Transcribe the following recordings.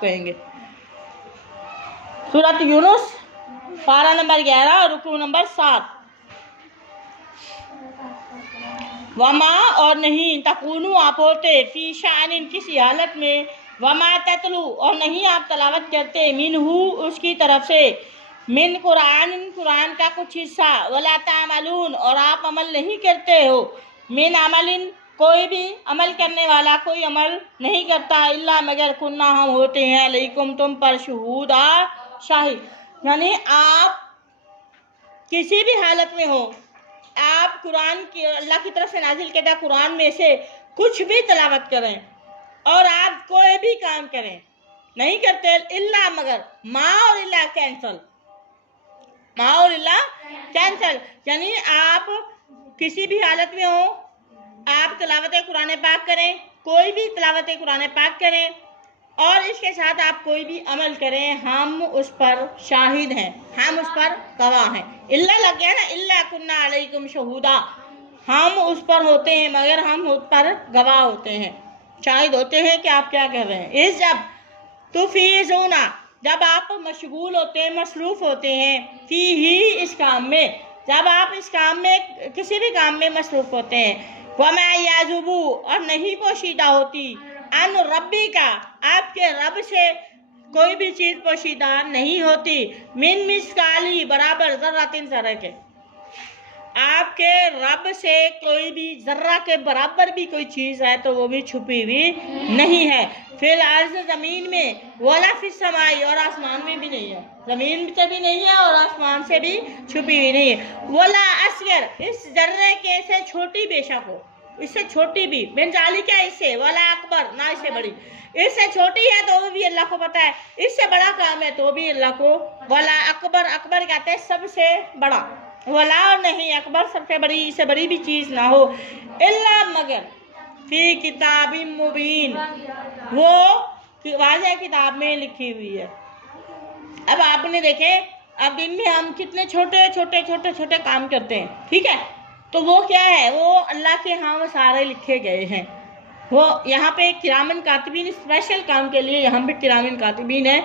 कहेंगे। सूरत यूनुस पारा नंबर 11 और रुकू नंबर 7। वमा और नहीं, तकूनु आप होते, फी शानिन किसी हालत में, वमा ततलू और नहीं आप तलावत करते, मिनहू उसकी तरफ से, मिन कुरान कुरान का कुछ हिस्सा, वला तामलून और आप अमल नहीं करते हो, मिन अमलिन कोई भी अमल करने वाला कोई अमल नहीं करता, इल्ला मगर कुन्ना हम होते हैं, अलैकुम तुम पर, शुहूदा शाहिद। यानी आप किसी भी हालत में हो, आप कुरान की अल्लाह की तरफ से नाजिल किया कुरान में से कुछ भी तलावत करें और आप कोई भी काम करें, नहीं करते, इल्ला मगर, मा और इल्ला कैंसल, मा और इल्ला कैंसल, यानी आप किसी भी हालत में हो, आप तलावत कुरान पाक करें, कोई भी तलावत कुरान पाक करें और इसके साथ आप कोई भी अमल करें, हम उस पर शाहिद हैं, हम उस पर गवाह हैं। इल्ला लग गया ना, इल्ला कुन्ना अलैकुम शहूदा, हम उस पर होते हैं मगर हम उस पर गवाह होते हैं, शाहिद होते हैं कि आप क्या कर रहे हैं। इस जब तुफीज़ूना जब आप मशगूल होते हैं, मसरूफ़ होते हैं, फी ही इस काम में, जब आप इस काम में किसी भी काम में मसरूफ़ होते हैं, वमा याजुबू और नहीं पोशीदा होती, अन रब्बी का आपके रब से कोई भी चीज़ पोशीदा नहीं होती, मिन मिसकाली बराबर ज़र्रातिन ज़र्रा के, आपके रब से कोई भी ज़र्रा के बराबर भी कोई चीज़ है तो वो भी छुपी हुई नहीं है, फिर अर्ज़ ज़मीन में, वला फिस समाई और आसमान में भी नहीं है, ज़मीन से भी नहीं है और आसमान से भी छुपी हुई नहीं है, वला असगर इस ज़र्रे के से छोटी बेशक हो, इससे छोटी भी, बेंजाली क्या इससे, वला अकबर ना इससे बड़ी, इससे छोटी है तो वो भी अल्लाह को पता है, इससे बड़ा काम है तो भी अल्लाह को, वला अकबर, अकबर कहते हैं सबसे बड़ा, वला और नहीं अकबर सबसे बड़ी, इससे बड़ी भी चीज़ ना हो, इल्ला मगर फी किताबिन मुबीन वो वाज़ेह किताब में लिखी हुई है। अब आपने देखे, अब दिन में हम कितने छोटे छोटे छोटे छोटे काम करते हैं, ठीक है, तो वो क्या है, वो अल्लाह के यहाँ वो सारे लिखे गए हैं। वो यहाँ पे किरामन कातिबीन स्पेशल काम के लिए यहाँ पे किरामन कातिबीन है,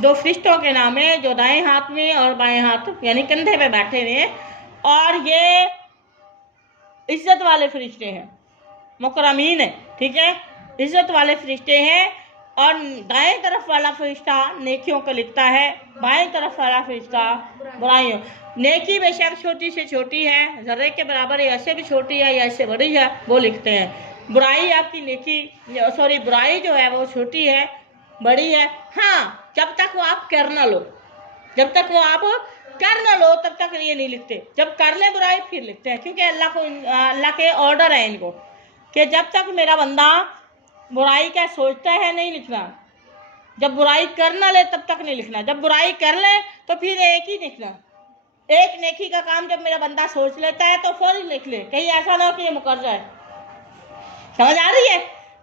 2 फरिश्तों के नाम है जो दाएं हाथ में और बाएं हाथ यानी कंधे पे बैठे हुए हैं, और ये इज्जत वाले फरिश्ते हैं, मुकरमीन है, ठीक है, इज्जत वाले फरिश्ते हैं, और दाएं तरफ वाला फरिश्ता नेकियों को लिखता है, बाएं तरफ वाला फरिश्ता बुराइयों। नेकी बेशक छोटी से छोटी है, ज़र्रे के बराबर है, ऐसे भी छोटी है या ऐसे बड़ी है, वो लिखते हैं। बुराई आपकी नेकी सॉरी बुराई जो है वो छोटी है, बड़ी है, हाँ जब तक वो आप कर ना लो, जब तक वो आप कर ना लो तब तक ये नहीं लिखते, जब कर ले बुराई फिर लिखते हैं, क्योंकि अल्लाह के ऑर्डर है इनको कि जब तक मेरा बंदा बुराई का सोचता है नहीं लिखना, जब बुराई कर ना ले तब तक नहीं लिखना, जब बुराई कर ले तो फिर एक ही लिखना, एक नेकी का काम जब मेरा बंदा सोच लेता है तो फौरन लिख ले, कहीं ऐसा ना हो कि ये मुकर जाए, समझ आ रही है,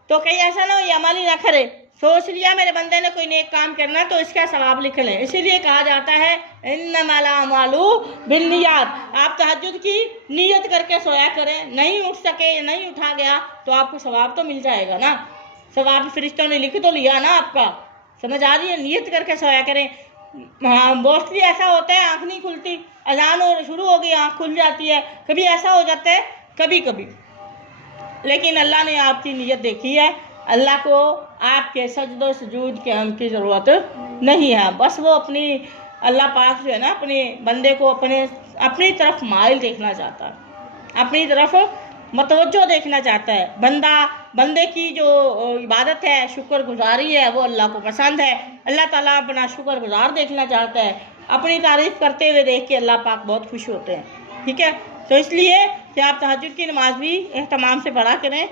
तो कहीं ऐसा ना हो ये अमल ही ना करे, सोच लिया मेरे बंदे ने कोई नेक काम करना तो इसका सवाब लिख लें, इसीलिए कहा जाता है इन्नमल अमालू बिन्नियात, आप तहज्जुद की नीयत करके सोया करें, नहीं उठ सके नहीं उठा गया तो आपको सवाब तो मिल जाएगा ना, सवाब फरिश्तों ने लिख तो लिया ना आपका, समझ आ रही है, नियत करके सोया करें। हाँ मोस्टली ऐसा होता है आँख नहीं खुलती, अजान और शुरू हो गई आँख खुल जाती है, कभी ऐसा हो जाता है कभी कभी, लेकिन अल्लाह ने आपकी नीयत देखी है, अल्लाह को आपके सजदो सजूद के हम की ज़रूरत नहीं है, बस वो अपनी अल्लाह पाक जो है ना अपने बंदे को अपनी तरफ माइल देखना चाहता है, अपनी तरफ मतवज्जो देखना चाहता है, बंदे की जो इबादत है शुक्रगुजारी है वो अल्लाह को पसंद है, अल्लाह ताला अपना शुक्रगुजार देखना चाहता है, अपनी तारीफ़ करते हुए देख के अल्लाह पाक बहुत खुश होते हैं, ठीक है, तो इसलिए कि आप तहज्जुद की नमाज भी एहतमाम से पढ़ा करें,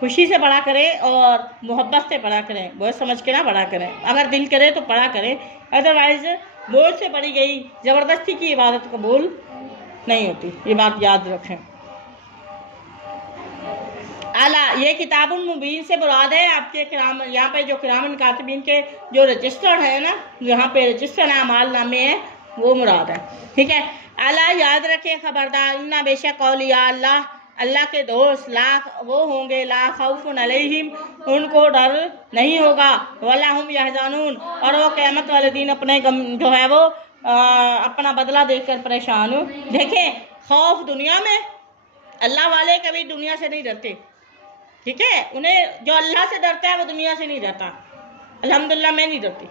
खुशी से पढ़ा करें और मोहब्बत से पढ़ा करें, बहुत समझ के ना पढ़ा करें, अगर दिल करे तो पढ़ा करें, अदरवाइज़ बोझ से पढ़ी गई ज़बरदस्ती की इबादत कबूल नहीं होती, ये बात याद रखें। आला ये किताबुल मुबीन से मुराद है आपके किराम, यहाँ पे जो किरामन कातिबीन के जो रजिस्टर्ड है ना, यहाँ पे रजिस्टर्ड अमाल नामे है वो मुराद है, ठीक है। आला याद रखें खबरदार, इन्ना बेशक औलिया अल्लाह अल्लाह के दोस्त लाख वो होंगे ला खौफुन अलैहिम, उनको डर नहीं होगा, वला हुम यहज़ानून, और वो क़यामत वाले दिन अपने गम जो है वो अपना बदला देखकर परेशान हो। देखें, खौफ दुनिया में, अल्लाह वाले कभी दुनिया से नहीं डरते, ठीक है। उन्हें जो अल्लाह से डरता है वो दुनिया से नहीं डरता। अल्हम्दुलिल्लाह मैं नहीं डरती,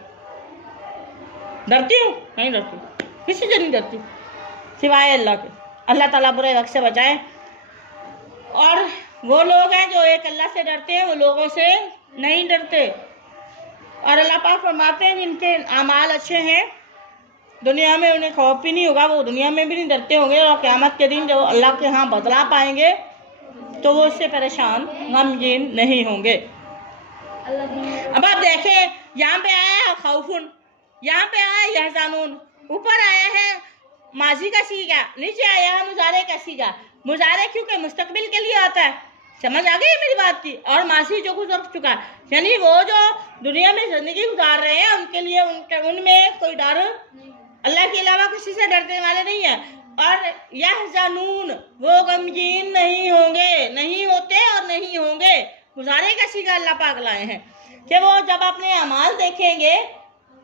डरती हूँ नहीं डरती, किसी से नहीं डरती सिवाय अल्लाह के। अल्लाह ताला बुरे वक्त से बचाए। और वो लोग हैं जो एक अल्लाह से डरते हैं, वो लोगों से नहीं डरते। और अल्लाह पाक फरमाते हैं जिनके अमाल अच्छे हैं दुनिया में उन्हें खौफ भी नहीं होगा, वो दुनिया में भी नहीं डरते होंगे, और क़यामत के दिन जब अल्लाह के यहाँ बदला पाएंगे तो वो उससे परेशान गमगीन नहीं होंगे। अब आप देखें, यहाँ पे आया है खौफुन, यहाँ पे आया है यहज़ानून, ऊपर आया है माजी का सीगा, नीचे आया है मुजारे का सीगा। मुजारे क्योंकि मुस्तकबिल के लिए आता है, समझ आ गई मेरी बात की। और माजी जो गुजर चुका है, यानी वो जो दुनिया में जिंदगी गुजार रहे हैं उनके लिए उनमें कोई डर अल्लाह के अलावा किसी से डरने वाले नहीं है। और यहज़ानून, वो गमगीन नहीं होंगे, नहीं होते और नहीं होंगे। गुजारे का सीगा अल्लाह पाक लाए हैं कि वो जब अपने अमाल देखेंगे,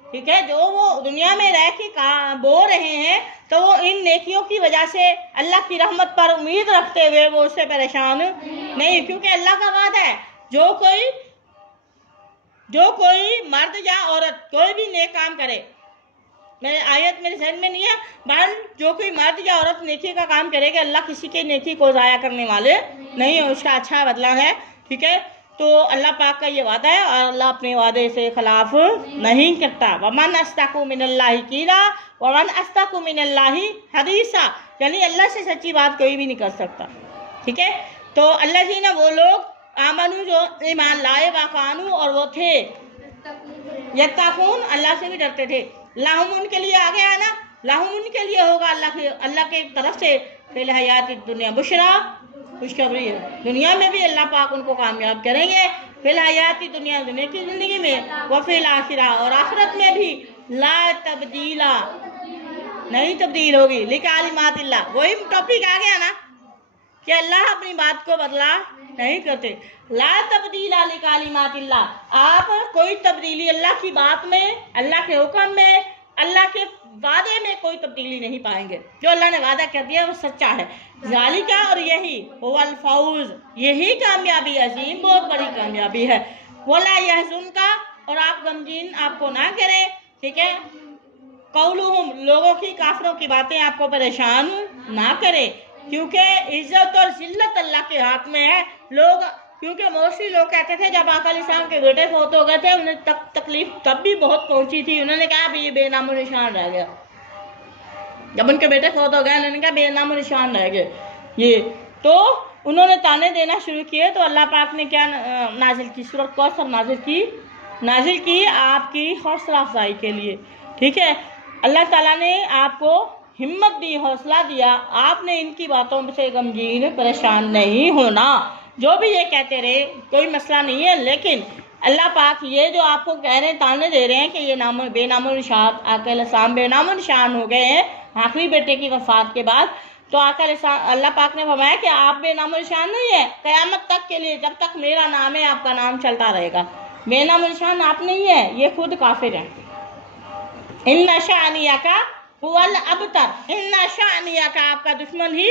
ठीक है, जो वो दुनिया में रह के बो रहे हैं, तो वो इन नेकियों की वजह से अल्लाह की रहमत पर उम्मीद रखते हुए वो उससे परेशान नहीं, क्योंकि अल्लाह का वादा है जो कोई मर्द या औरत कोई भी नेक काम करे, मेरे आयत मेरे जहन में नहीं है, बहन जो कोई मर्द या औरत नेकी का काम करेगा, अल्लाह किसी के नेकी को ज़ाया करने वाले नहीं है, उसका अच्छा बदला है, ठीक है। तो अल्लाह पाक का ये वादा है और अल्लाह अपने वादे से खिलाफ नहीं करता। वमन अस्ताकु मिनल्लाहि कीला वमन अस्ताकु मिनल्लाहि हदीसा, यानी अल्लाह से सच्ची बात कोई भी नहीं कर सकता, ठीक है। तो अल्लाह जी ने वो लोग आमनू जो ईमान लाए वाकानू, और वो थे यत्ताकून, अल्लाह से भी डरते थे। लाहुम उनके लिए आ गया ना, लाहुम उनके लिए होगा अल्लाह के तरफ से फिल हयात दुनिया बुशरा, खुशखबरी है, दुनिया में भी अल्लाह पाक उनको कामयाब करेंगे, फिल हयाती दुनिया की ज़िंदगी में, व फिल आखिरा, और आखिरत में भी ला तब्दीला, नहीं तब्दील होगी लिकालिमातिल्लाह। वही टॉपिक आ गया ना कि अल्लाह अपनी बात को बदला नहीं करते। ला तब्दीला लिकालिमातिल्लाह, आप कोई तब्दीली अल्लाह की बात में, अल्लाह के हुक्म में, अल्लाह के वादे में कोई तब्दीली नहीं पाएंगे। जो अल्लाह ने वादा कर दिया वो सच्चा है। ज़ालिका, और यही हुवल फौज, यही कामयाबी अजीम, बहुत बड़ी कामयाबी है। वला यहज़ुनका, और आप गमगीन आपको ना करें, ठीक है। कौलुहुम, लोगों की, काफिरों की बातें आपको परेशान ना करें, क्योंकि इज्जत और जिल्लत अल्लाह के हाथ में है। लोग, क्योंकि मोस्टली लोग कहते थे जब आका अलैहिस्सलाम के बेटे फौत हो गए थे, उन्हें तकलीफ तब भी बहुत पहुंची थी। उन्होंने कहा भी ये बेनामो निशान रह गया, जब उनके बेटे फौत हो गए उन्होंने कहा बेनामो निशान रह गए ये, तो उन्होंने ताने देना शुरू किए। तो अल्लाह पाक ने क्या नाजिल की, सूरत कौसर नाजिल की आपकी हौसला अफजाई के लिए, ठीक है। अल्लाह ताला ने आपको हिम्मत दी, हौसला दिया, आपने इनकी बातों से गमगीन परेशान नहीं होना। जो भी ये कहते रहे कोई मसला नहीं है, लेकिन अल्लाह पाक ये जो आपको कह रहे हैं, ताने दे रहे हैं कि ये बेनामो निशान, आका अलैहिस्सलाम बेनामो निशान हो गए हैं आखिरी बेटे की वफात के बाद। तो आका अल्लाह पाक ने फरमाया कि आप बेनामो निशान नहीं है क़यामत तक के लिए, जब तक मेरा नाम है आपका नाम चलता रहेगा। बेनामो निशान आप नहीं है, ये खुद काफिर हैं। इन्ना शानिया का हुवल अबतर, इन्ना शानिया का, आपका दुश्मन ही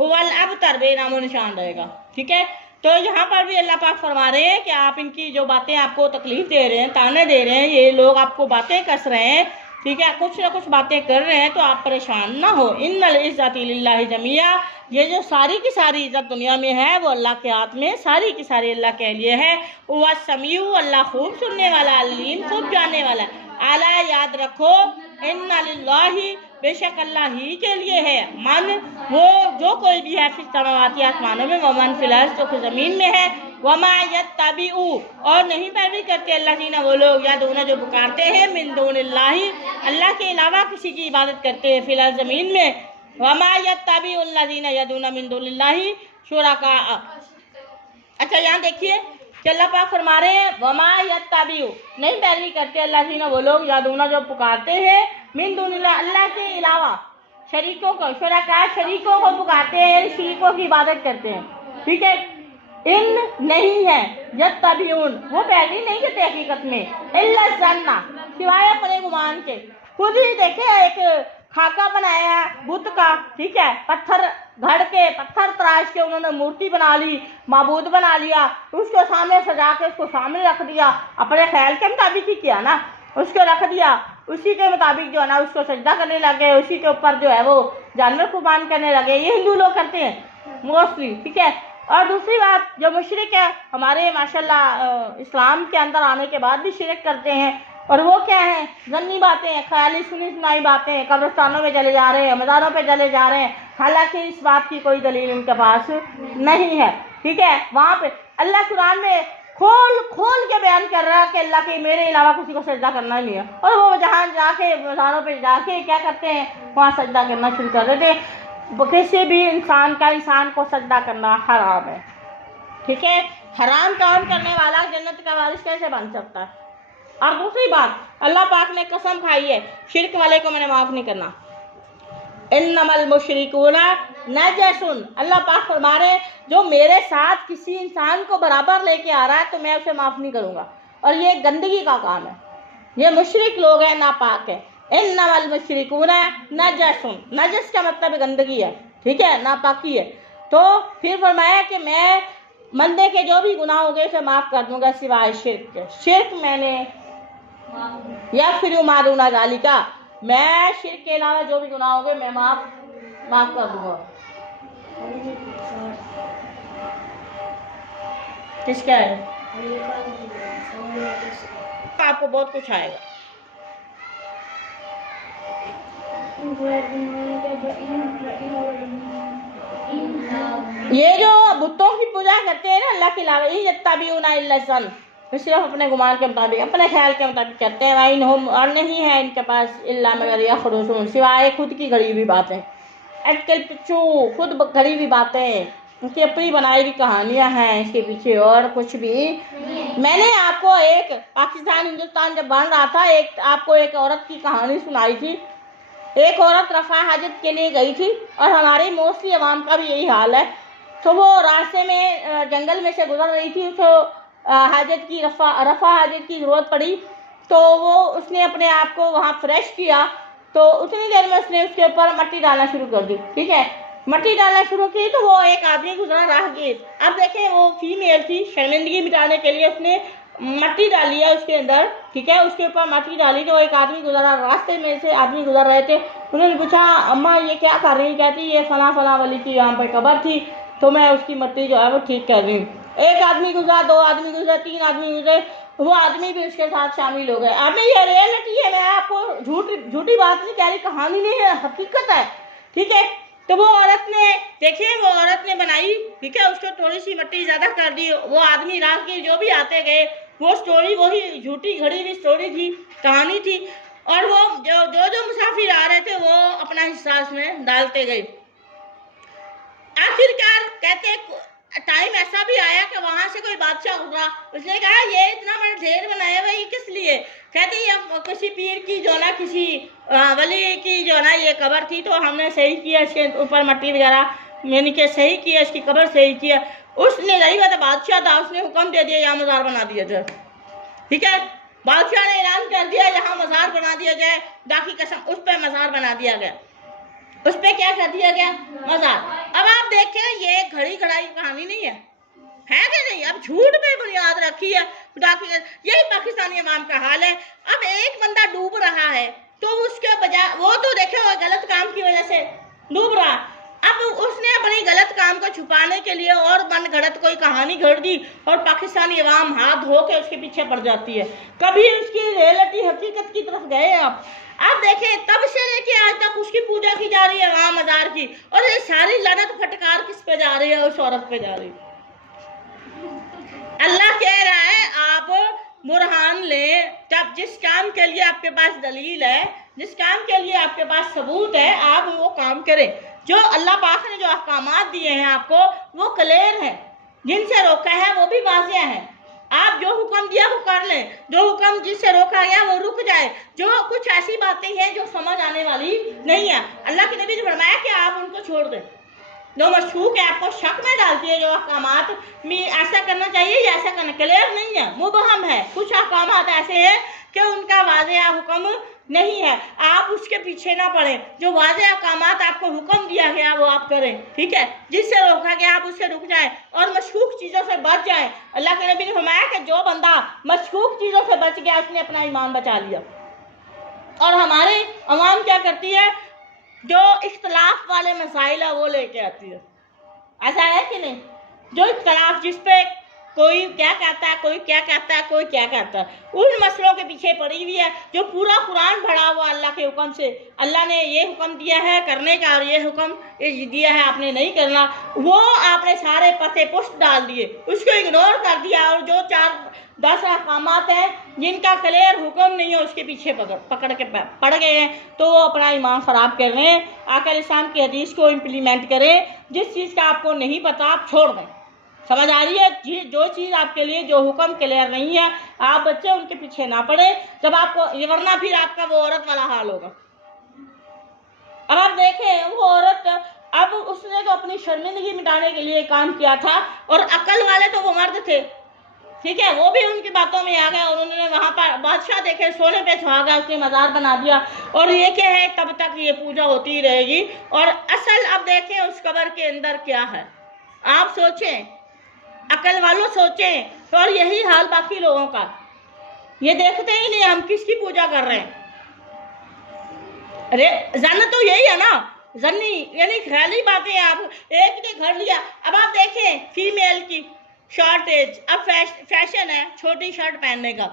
हुवल अबतर, बेनामो निशान रहेगा, ठीक है। तो यहाँ पर भी अल्लाह पाक फरमा रहे हैं कि आप इनकी जो बातें आपको तकलीफ दे रहे हैं, ताने दे रहे हैं, ये लोग आपको बातें कस रहे हैं, ठीक है, कुछ ना कुछ बातें कर रहे हैं, तो आप परेशान ना हो। इन्नल इज़्ज़ति लिल्लाहि जमिया, ये जो सारी की सारी इज़्ज़त दुनिया में है वो अल्लाह के हाथ में, सारी की सारी अल्लाह के लिए है। वह समीउ, अल्लाह खूब सुनने वाला, अलीम, खूब जानने वाला। आला, याद रखो, इन्ना लिल्लाहि, बेशक अल्लाह ही के लिए है, मन, वो जो कोई भी है, फिर समावाती आसमानों में, व मन फिल अर्ज़, जो ज़मीन में है, वमा यत्तबिउ, और नहीं पैरवी करते अल्लाह जी ना वो लोग, या दोनों जो पुकारते हैं, मिन दुनिल्लाहि, अल्लाह के अलावा किसी की इबादत करते हैं, फिलहाल ज़मीन में, वमा यत्तबिउ अल्लज़ीना यदूना मिन दुनिल्लाहि शुरका। अच्छा यहाँ देखिए कि अल्लाह पाक फरमा रहे हैं वमा यत्तबिउ, नहीं पैरवी करते अल्लाह जी ना वो लोग, या दोनों जो पुकारते हैं, मिन दुनिल्लाह, अल्लाह के अलावा शरीकों को, शुरका शरीकों को पुकारते हैं, शरीकों की इबादत करते हैं, ठीक है। इन नहीं है यत्तबिऊन, वो पहली नहीं करते हकीकत में, इल्ला ज़न्ना, सिवाय अपने गुमान के। खुद ही देखे एक खाका बनाया बुत का, ठीक है, पत्थर घड़ के, पत्थर तराश के उन्होंने मूर्ति बना ली, माबूद बना लिया, उसको सामने सजा के उसको सामने रख दिया, अपने ख्याल के मुताबिक ही किया ना, उसको रख दिया, उसी के मुताबिक जो है ना उसको सजदा करने लगे, उसी के ऊपर जो है वो जानवर कुर्बान करने लगे। ये हिंदू लोग करते हैं मोस्टली, ठीक है। और दूसरी बात, जो मुशरिक है हमारे माशाल्लाह इस्लाम के अंदर आने के बाद भी शिरक करते हैं, और वो क्या है, ज़न्नी बातें हैं, ख्याली सुनी सुनाई बातें, कब्रिस्तानों में चले जा रहे हैं, मज़ारों पे चले जा रहे हैं, हालांकि इस बात की कोई दलील उनके पास नहीं है, ठीक है। वहाँ पे अल्लाह कुरान में खोल खोल के बयान कर रहा है कि अल्लाह के मेरे अलावा किसी को सजदा करना ही नहीं है, और वो जहाँ जाके मज़ारों पे जाके क्या करते हैं, वहाँ सजदा करना शुरू कर देते हैं। किसी भी इंसान को सजदा करना हराम है, ठीक है। हराम काम करने वाला जन्नत का वारिस कैसे बन सकता है। और दूसरी बात, अल्लाह पाक ने कसम खाई है, शिरक वाले को मैंने माफ़ नहीं करना। इन्नमल मुशरिकूना नजसुन, अल्लाह पाक फरमा रहे जो मेरे साथ किसी इंसान को बराबर लेके आ रहा है तो मैं उसे माफ़ नहीं करूँगा, और ये गंदगी का काम है, ये मुशरिक लोग हैं, नापाक है। इन्नमल मुशरिकूना नजसुन, नजस का मतलब गंदगी है, ठीक है, नापाकी है। तो फिर फरमाया कि मैं बंदे के जो भी गुनाह हो गए उसे माफ़ कर दूंगा सिवाय शिर्क के। शिर्क मैंने या फिर मारूना जालिका, मैं शिर्क के अलावा जो भी गुनाह हो गए मैं माफ़ कर दूंगा। किसका है? आपको बहुत कुछ आएगा। ये जो बुतों की पूजा करते हैं ना अल्लाह के अलावा, यत्तबिऊना इल्ला ज़न्न, सिर्फ अपने गुमान के मुताबिक, अपने ख्याल के मुताबिक करते हैं। वाइन हम, और नहीं है इनके पास इल्ला मगर यखरुसून, सिवाय खुद की घड़ी हुई बातें, अक्ल पिच्चू, खुद घड़ी हुई बातें, उनकी अपनी बनाई हुई कहानियाँ हैं इसके पीछे, और कुछ भी। मैंने आपको एक पाकिस्तान हिंदुस्तान जब बन रहा था, आपको एक औरत की कहानी सुनाई थी। एक औरत रफ़ा हाजत के लिए गई थी, और हमारी मोस्टली अवाम का भी यही हाल है। तो वो रास्ते में जंगल में से गुजर रही थी, उसको हाजत की रफ़ा हाजत की ज़रूरत पड़ी, तो वो उसने अपने आप को वहाँ फ्रेश किया, तो उतनी देर में उसने उसके ऊपर मिट्टी डालना शुरू कर दी, ठीक है। मिट्टी डालना शुरू की तो वो एक आदमी गुजरा राहगीर, अब देखें वो फीमेल थी, शर्मिंदगी मिटाने के लिए उसने मिट्टी डाली है उसके अंदर, ठीक है, उसके ऊपर मिट्टी डाली। तो एक आदमी गुजरा, रास्ते में से आदमी गुजर रहे थे, उन्होंने पूछा अम्मा ये क्या कर रही? कहती ये फला वाली की यहाँ पे कब्र थी, तो मैं उसकी मिट्टी जो है वो ठीक कर रही हूँ। एक आदमी गुजरा, 2 आदमी गुजरे, 3 आदमी गुजरे, वो आदमी भी उसके साथ शामिल हो गए। अभी ये रियलिटी है, मैं आपको झूठी बात नहीं कह रही, कहानी नहीं है, हकीकत है, ठीक है। तो वो औरत ने बनाई, ठीक है, उसको थोड़ी सी मिट्टी ज़्यादा कर दी। वो आदमी राहगीर जो भी आते गए, वो स्टोरी वही झूठी घड़ी हुई स्टोरी थी, कहानी थी, और वो जो मुसाफिर आ रहे थे वो अपना हिस्सा उसमें डालते गए। आखिरकार कहते टाइम ऐसा भी आया कि वहाँ से कोई बादशाह गुजरा, उसने कहा ये इतना बड़ा ढेर बनाया हुआ ये किस लिए? कहते ये किसी पीर की जो ना, किसी वली की जो ना ये कब्र थी, तो हमने सही किया, इसके ऊपर मिट्टी वगैरह यानी कि सही किया, इसकी कब्र सही किया। उसने रही बात बादशाह था, उसने हुक्म दे दिया यहाँ मज़ार बना दिया जाए, ठीक है। बादशाह ने ऐलान कर दिया यहाँ मज़ार बना दिया जाए, बाकी कसम उस पर मज़ार बना दिया गया, उस पर क्या कर दिया गया? मज़ार। अब आप देखें ये घड़ी घड़ाई कहानी नहीं है कि नहीं? अब झूठ पे बुनियाद रखी है, यही पाकिस्तानी अवाम का हाल है। अब एक बंदा डूब रहा है तो उसके बजाय वो तो देखे वो गलत काम की वजह से डूब रहा, अब उसने अपनी गलत काम को छुपाने के लिए और मनगढ़ंत कोई कहानी घड़ दी, और पाकिस्तानी अवाम हाथ धो के उसके पीछे पड़ जाती है। कभी उसकी रियलिटी हकीकत की तरफ गए आप देखें, तब से लेके आज तक उसकी पूजा की जा रही है वहाँ मज़ार की, और ये सारी लनत फटकार किस पे जा रही है? उस औरत पे जा रही है। अल्लाह कह रहा है आप बुरहान लें, जब जिस काम के लिए आपके पास दलील है, जिस काम के लिए आपके पास सबूत है, आप वो काम करें। जो अल्लाह पाक ने जो अहकामात दिए हैं आपको वो क्लियर हैं, जिनसे रोका है वो भी वाज़िह है, आप जो हुक्म दिया वो कर लें, जो हुक्म जिससे रोका गया वो रुक जाए। जो कुछ ऐसी बातें हैं जो समझ आने वाली नहीं है, अल्लाह के नबी ने फरमाया कि आप उनको छोड़ दें। जो मशकूक है, आपको शक में डालती है, जो अहकामात में ऐसा करना चाहिए या ऐसा करना क्लियर नहीं है, मुबहम है, कुछ अहकामात ऐसे हैं कि उनका वाज़ेह हुक्म नहीं है, आप उसके पीछे ना पड़ें। जो वाज़ेह अहकामात आपको हुक्म दिया गया वो आप करें, ठीक है। जिससे रोका गया आप उससे रुक जाएं और मशकूक चीज़ों से बच जाएं। अल्लाह के नबी ने फरमाया कि जो बंदा मशकूक चीज़ों से बच गया उसने अपना ईमान बचा लिया। और हमारे अवाम क्या करती है, जो इख्तलाफ वाले मसाइल है वो लेके आती है, ऐसा है कि नहीं। जो इख्तलाफ जिस पे कोई क्या कहता है, कोई क्या कहता है, कोई क्या कहता है, उन मसलों के पीछे पड़ी हुई है। जो पूरा कुरान भरा हुआ अल्लाह के हुक्म से, अल्लाह ने ये हुक्म दिया है करने का और ये हुक्म दिया है आपने नहीं करना, वो आपने सारे पसे पुष्ट डाल दिए, उसको इग्नोर कर दिया। और जो 4-10 अहकामात हैं जिनका क्लियर हुक्म नहीं है उसके पीछे पकड़ के पड़ गए हैं, तो वो अपना ईमान ख़राब कर रहे हैं। आका इस्लाम की हदीस को इम्प्लीमेंट करें। जिस चीज़ का आपको नहीं पता आप छोड़ दें। समझ आ रही है? जो चीज़ आपके लिए जो हुक्म क्लियर नहीं है आप बच्चे उनके पीछे ना पड़े, जब आपको, वरना फिर आपका वो औरत वाला हाल होगा। अब आप देखें वो औरत, अब उसने तो अपनी शर्मिंदगी मिटाने के लिए काम किया था, और अकल वाले तो वो मर्द थे, ठीक है, वो भी उनकी बातों में आ गए और उन्होंने वहाँ पर बादशाह देखे सोने पे सुहागा उसने मज़ार बना दिया, और ये क्या है तब तक ये पूजा होती ही रहेगी। और असल अब देखें उस कब्र के अंदर क्या है, आप सोचें, अकल वालों सोचें। और यही हाल बाकी लोगों का, ये देखते ही नहीं हम किसकी पूजा कर रहे हैं। अरे जन तो यही है ना, जन्नी यानी ख्याली बातें। आप एक ने घर लिया, अब आप देखें फीमेल की शॉर्टेज, अब फैशन है छोटी शर्ट पहनने का।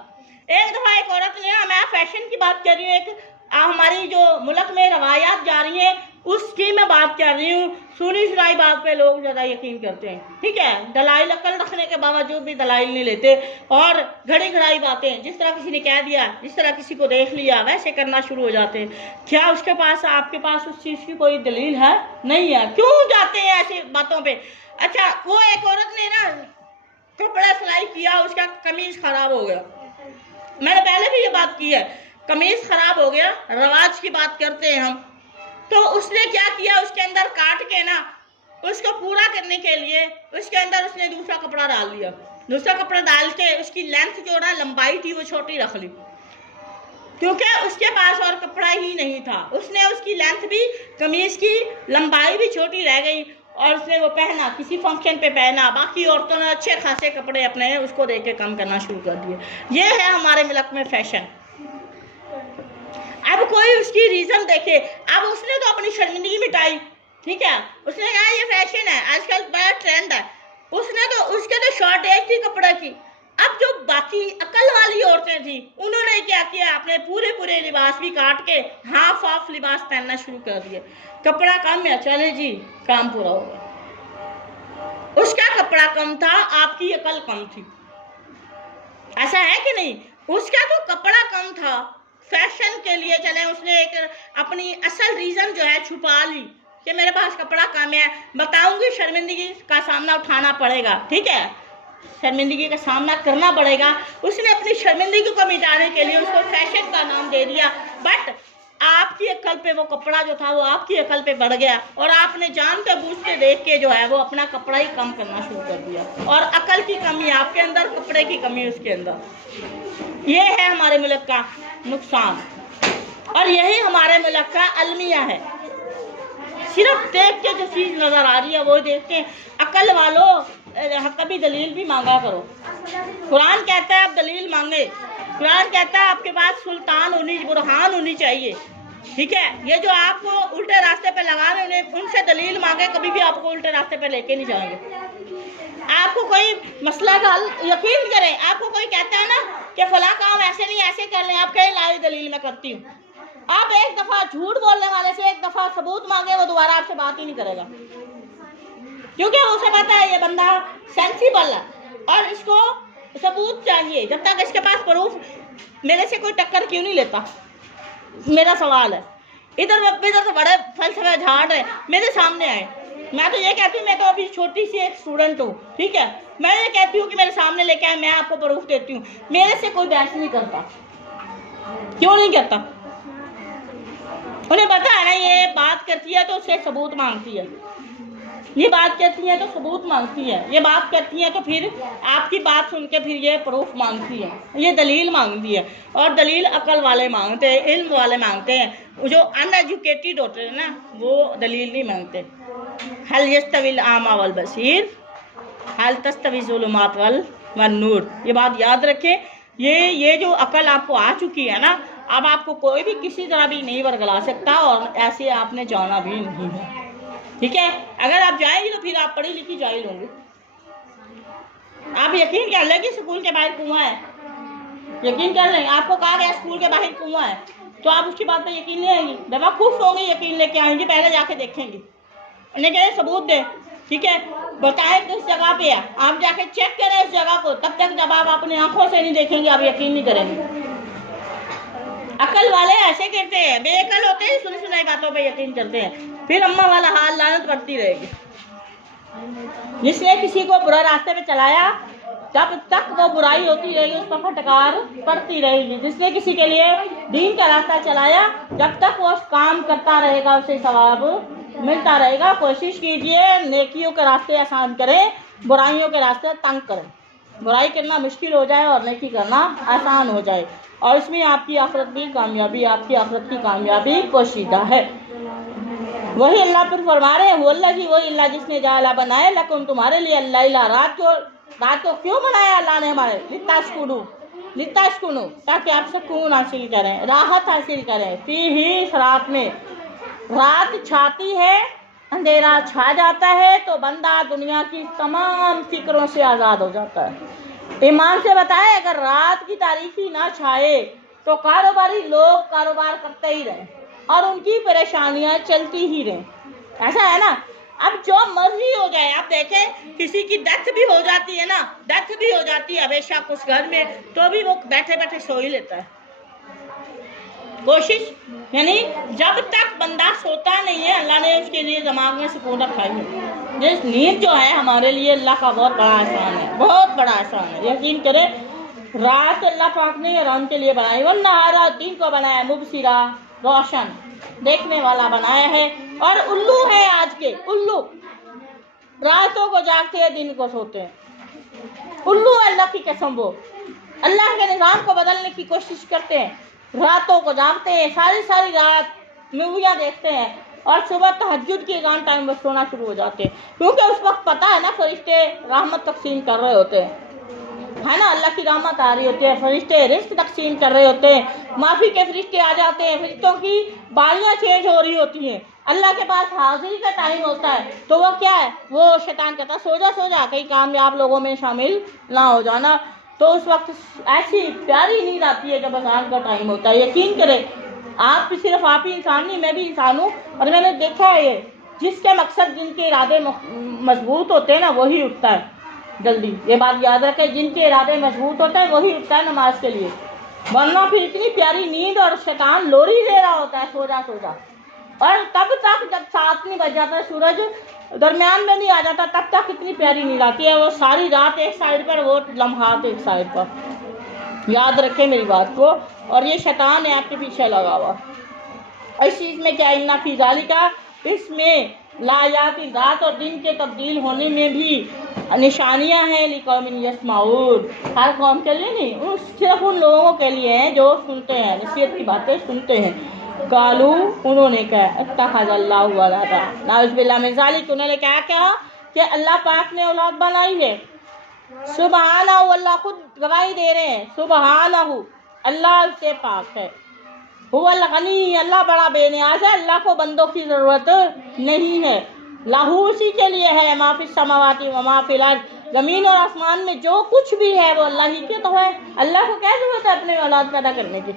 एक दफ़ा एक औरत ने, मैं फैशन की बात कर रही हूँ, एक हमारी जो मुल्क में रवायात जा रही हैं उसकी मैं बात कर रही हूँ। सुनी सुनाई बात पे लोग ज़्यादा यकीन करते हैं, ठीक है, दलाइल अकल रखने के बावजूद भी दलाइल नहीं लेते, और घड़ी घड़ाई बातें, जिस तरह किसी ने कह दिया, जिस तरह किसी को देख लिया वैसे करना शुरू हो जाते हैं। क्या उसके पास, आपके पास उस चीज़ की कोई दलील है? नहीं है। क्यों जाते हैं ऐसी बातों पर? अच्छा, वो एक औरत ने ना कपड़ा सिलाई किया, उसका कमीज़ ख़राब हो गया। मैंने पहले भी ये बात की है, कमीज़ ख़राब हो गया, रवाज की बात करते हैं हम, तो उसने क्या किया, उसके अंदर काट के ना उसको पूरा करने के लिए उसके अंदर उसने दूसरा कपड़ा डाल दिया। दूसरा कपड़ा डाल के उसकी लेंथ जो ना लंबाई थी वो छोटी रख ली, क्योंकि उसके पास और कपड़ा ही नहीं था। उसने उसकी लेंथ भी, कमीज़ की लंबाई भी छोटी रह गई, और उसने वो पहना, किसी फंक्शन पे पहना। बाकी औरतों ने अच्छे खासे कपड़े अपने उसको देख के कम करना शुरू कर दिए। ये है हमारे मुल्क में फैशन। अब कोई उसकी रीज़न देखे, अब उसने तो अपनी शर्मिंदगी मिटाई, ठीक है, उसने कहा ये फैशन है, आजकल बड़ा ट्रेंड है, उसने तो उसके तो शॉर्टेज थी कपड़े की। अब जो बाकी अकल वाली औरतें थी उन्होंने क्या किया, अपने पूरे लिबास भी काट के हाफ ऑफ लिबास पहनना शुरू कर दिए। कपड़ा कम है, चले जी काम पूरा हो गया। उसका कपड़ा कम था, आपकी अकल कम थी, ऐसा है कि नहीं? उसका तो कपड़ा कम था, फैशन के लिए चले, उसने एक अपनी असल रीज़न जो है छुपा ली कि मेरे पास कपड़ा कम है, बताऊंगी शर्मिंदगी का सामना उठाना पड़ेगा, ठीक है, शर्मिंदगी का सामना करना पड़ेगा। उसने अपनी शर्मिंदगी को मिटाने के लिए उसको फैशन का नाम दे दिया, बट आपकी अकल पे वो कपड़ा जो था वो आपकी अकल पे बढ़ गया, और आपने जानते बूझते देख के जो है वो अपना कपड़ा ही कम करना शुरू कर दिया। और अकल की कमी आपके अंदर, कपड़े की कमी उसके अंदर। ये है हमारे मुल्क का नुकसान, और यही हमारे मुल्क का अलमिया है। सिर्फ देख के जो चीज़ नज़र आ रही है वो देखते हैं। अकल वालों कभी दलील भी मांगा करो। कुरान कहता है आप दलील मांगे, कुरान कहता है आपके पास सुल्तान होनी, बुरहान होनी चाहिए, ठीक है। ये जो आपको उल्टे रास्ते पे लगा रहे हैं उनसे दलील मांगे, कभी भी आपको उल्टे रास्ते पे लेके नहीं जाएंगे। आपको कोई मसला का हल, यकीन करें, आपको कोई कहता है ना कि फला काम ऐसे नहीं ऐसे कर लें, आप कहीं लाई दलील मैं करती हूँ, आप एक दफ़ा झूठ बोलने वाले से एक दफ़ा सबूत मांगे, वो दोबारा आपसे बात ही नहीं करेगा, क्योंकि उसे पता है ये बंदा सेंसिबल है और इसको सबूत चाहिए। जब तक इसके पास प्रूफ, मेरे से कोई टक्कर क्यों नहीं लेता, मेरा सवाल है। इधर से बड़े फलसफे झाड़ रहे, मेरे सामने आए, मैं तो ये कहती हूँ, मैं तो अभी छोटी सी एक स्टूडेंट हूँ, ठीक है, मैं ये कहती हूँ कि मेरे सामने लेके आए, मैं आपको प्रूफ देती हूँ। मेरे से कोई बहस नहीं करता, क्यों नहीं करता? उन्हें पता है ना ये बात करती है तो उससे सबूत मांगती है, ये बात कहती है तो सबूत मांगती है, ये बात कहती है तो फिर आपकी बात सुन के फिर ये प्रूफ मांगती है, ये दलील मांगती है। और दलील अकल वाले मांगते हैं, इल्म वाले मांगते हैं। जो अनएजुकेटेड होते हैं ना वो दलील नहीं मांगते। हल यस्तविल आमा वल बसीर हल तस्तवी ज़ुलुमात वल नूर, ये बात याद रखें। ये जो अकल आपको आ चुकी है ना, अब आपको कोई भी किसी तरह भी नहीं वर्गला सकता, और ऐसे आपने जाना भी नहीं है, ठीक है। अगर आप जाएंगे तो फिर आप पढ़ी लिखी जाहिल होंगे। आप यकीन कर लें कि स्कूल के बाहर कुआं है, यकीन कर लें, आपको कहा गया स्कूल के बाहर कुआं है, तो आप उसकी बात पे यकीन नहीं आएंगी, बेवकूफ़ होंगे, यकीन लेके आएंगे, पहले जाके देखेंगे, उन्हें कहें सबूत दें, ठीक है, बताएं किस जगह पे है, आप जाके चेक करें इस जगह को, तब तक जब आप अपनी आंखों से नहीं देखेंगे आप यकीन नहीं करेंगे। अकल वाले ऐसे करते हैं, बेअकल होते हैं, सुनी सुनाई बातों पे यकीन करते हैं, फिर अम्मा वाला हाल लानत पड़ती रहेगी। जिसने किसी को बुरा रास्ते पे चलाया जब तक वो बुराई होती रहेगी उस पर फटकार पड़ती रहेगी। जिसने किसी के लिए दीन का रास्ता चलाया जब तक वो काम करता रहेगा उसे सवाब मिलता रहेगा। कोशिश कीजिए नेकियों के रास्ते आसान करें, बुराइयों के रास्ते तंग करें। बुराई करना मुश्किल हो जाए और नेकी करना आसान हो जाए, और इसमें आपकी आखिरत की कामयाबी, आपकी आखिरत की कामयाबी पोशीदा है। वही अल्लाह पर फरमा रहे हैं, वो अल्लाह जी वही अल्लाह जिसने जाला बनाए लकुम तुम्हारे लिए अल्लाह रात को क्यों बनाया अल्लाह ने हमारे लितास्कुनु ताकि आप सुकून हासिल करें, राहत हासिल करें। फीही रात में, रात छाती है, अंधेरा छा जाता है तो बंदा दुनिया की तमाम फिक्रों से आज़ाद हो जाता है। ईमान से बताएं, अगर रात की तारीकी ना छाए तो कारोबारी लोग कारोबार करते ही रहें और उनकी परेशानियां चलती ही रहें, ऐसा है ना। अब जो मर्जी हो जाए, आप देखें किसी की डेथ भी हो जाती है ना, डेथ भी हो जाती है हमेशा कुछ घर में, तो भी वो बैठे बैठे सो ही लेता है। कोशिश यानी जब तक बंदा सोता नहीं है अल्लाह ने उसके लिए दिमाग में सुकून रखा है। जिस नींद जो है हमारे लिए अल्लाह का बहुत बड़ा एहसान है, बहुत बड़ा एहसान है। यकीन करें रात अल्लाह पाक ने आराम के लिए बनाई, वरना हर दिन को बनाया मुबसिरा, रोशन देखने वाला बनाया है। और उल्लू है आज के उल्लू, रातों को जागते हैं दिन को सोते हैं। उल्लू अल्लाह की कसम, वो अल्लाह के निज़ाम को बदलने की कोशिश करते हैं, रातों को जागते हैं, सारी रात मूवियाँ देखते हैं और सुबह तहज्जुद के अज़ान टाइम पर सोना शुरू हो जाते हैं, क्योंकि उस वक्त पता है ना फरिश्ते रहमत तकसीम कर रहे होते हैं, है ना, अल्लाह की रहमत आ रही होती है, फरिश्ते रिस्क तकसीम कर रहे होते हैं, माफ़ी के फरिश्ते आ जाते हैं, फरिश्तों की बारियाँ चेंज हो रही होती हैं, अल्लाह के पास हाजिरी का टाइम होता है, तो वो क्या है, वो शैतान कहता है सो जा कहीं कामयाब लोगों में शामिल ना हो जाना। तो उस वक्त ऐसी प्यारी नींद आती है जब अज़ान का टाइम होता है। यकीन करें आप सिर्फ आप ही इंसान नहीं, मैं भी इंसान हूँ, और मैंने देखा है ये जिसके मकसद जिनके इरादे मजबूत होते हैं ना वही उठता है जल्दी। ये बात याद रखें, जिनके इरादे मजबूत होते हैं वही उठता है नमाज के लिए, वरना फिर इतनी प्यारी नींद और शैतान लोरी दे रहा होता है सो जा, और तब तक जब 7 नहीं बज जाता, सूरज दरमियान में नहीं आ जाता, तब तक इतनी प्यारी नींद आती है। वो सारी रात एक साइड पर, वो लम्हात एक साइड पर। याद रखें मेरी बात को, और ये शैतान है आपके पीछे लगा हुआ। इस चीज़ में क्या इन्ना फिजाली का, इसमें लायाती रात और दिन के तब्दील होने में भी निशानियां हैं। लिकौमिन यस्माऊन, हर कौम के लिए नहीं, सिर्फ उन लोगों के लिए हैं जो सुनते हैं, नसीहत की बातें सुनते हैं। कालू, उन्होंने कहा इत्तखज़ल्लाहु वलदा, नाउज़ुबिल्लाह मिन ज़ालिक, उन्होंने कहा कि अल्लाह पाक ने औलाद बनाई है। सुबहानहू, अल्लाह खुद गवाही दे रहे हैं, सुबहानहू अल्लाह से पाक है। हुवल गनी, अल्लाह बड़ा बेनियाज है, अल्लाह को बंदों की ज़रूरत नहीं है। लाहू, उसी के लिए है, माफिस समावाती व माफिल अर्ज़, ज़मीन और आसमान में जो कुछ भी है वो अल्लाह ही के तो है। अल्लाह को क्या ज़रूरत है अपने औलाद पैदा करने की।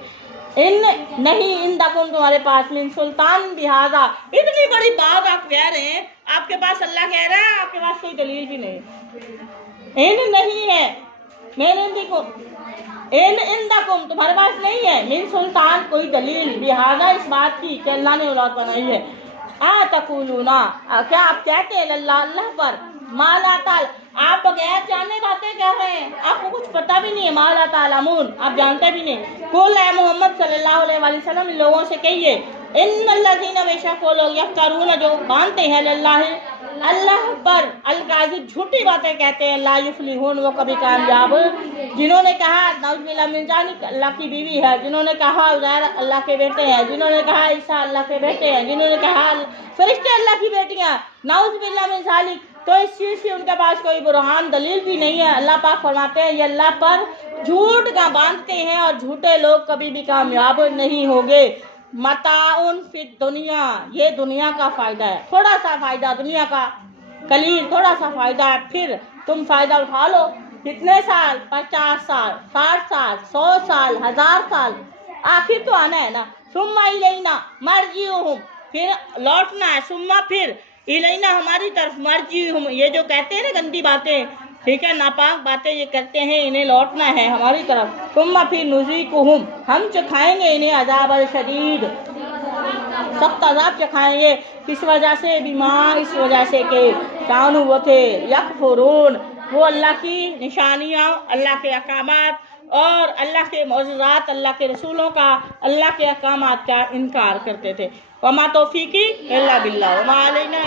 इन नहीं इन दकुम, तुम्हारे पास मिन सुल्तान बिहाजा, इतनी बड़ी बात आप कह रहे हैं, आपके पास अल्लाह कह रहा है, आपके पास कोई दलील भी नहीं। इन नहीं है, मैंने देखो इन दकुम, तुम्हारे पास नहीं है, मिन सुल्तान कोई दलील, बिहाजा इस बात की कि अल्लाह ने औलाद बनाई है। आ तकुलूना, क्या आप कहते हैं अल्लाह अल्लाह पर माला ताल, आप बगैर जाने बातें कह रहे हैं, आपको कुछ पता भी नहीं है। माला तालमून, आप जानते भी नहीं। कुल है मोहम्मद सल्लल्लाहु अलैहि वसल्लम, इन लोगों से कहिए इन्नल्लज़ीना, बेशक वो लोग यफ्तरून, जो बांधते हैं अल्लाह पर अल-काज़िब, झूठी बातें कहते हैं, ला युफ्लिहून, वो कभी कामयाब। जिन्होंने कहा नऊज़ुबिल्लाह मिन ज़ालिक, अल्लाह की बीवी है, जिन्होंने कहा उज़ैर अल्लाह के बेटे हैं, जिन्होंने कहा ईसा अल्लाह के बेटे हैं, जिन्होंने कहा फरिश्ते अल्लाह की बेटियां, नऊज़ुबिल्लाह मिन ज़ालिक, तो इस चीज़ से उनके पास कोई बुरहान दलील भी नहीं है। अल्लाह पाक फरमाते हैं ये अल्लाह पर झूठ का बांधते हैं और झूठे लोग कभी भी कामयाब नहीं होंगे। मताउन फिद दुनिया, ये दुनिया का फ़ायदा है, थोड़ा सा फ़ायदा दुनिया का, कलील थोड़ा सा फ़ायदा है, फिर तुम फ़ायदा उठा लो। कितने साल, 50 साल, 60 साल, 100 साल, 1000 साल, आखिर तो आना है ना। सुम्मा इलैना मर्जिउहुम, फिर लौटना है। सुम्मा, फिर इलैना, हमारी तरफ, मर्जिउहुम, ये जो कहते हैं ना गंदी बातें, ठीक है, नापाक बातें ये करते हैं, इन्हें लौटना है हमारी तरफ। सुम्मा फिर नुज़ीकुहुम, हम चखाएंगे इन्हें अज़ाब शदीद, सख्त अज़ाब चखाएंगे। किस वजह से, बीमार, इस वजह से कि कानू वो थे यकफुरून, वो अल्लाह की निशानियाँ, अल्लाह के अहकामात और अल्लाह के मौजूज़ात, अल्लाह के रसूलों का, अल्लाह के अहकामात का इनकार करते थे। वमा तौफीकी इल्ला बिल्लाह, वमा अलैना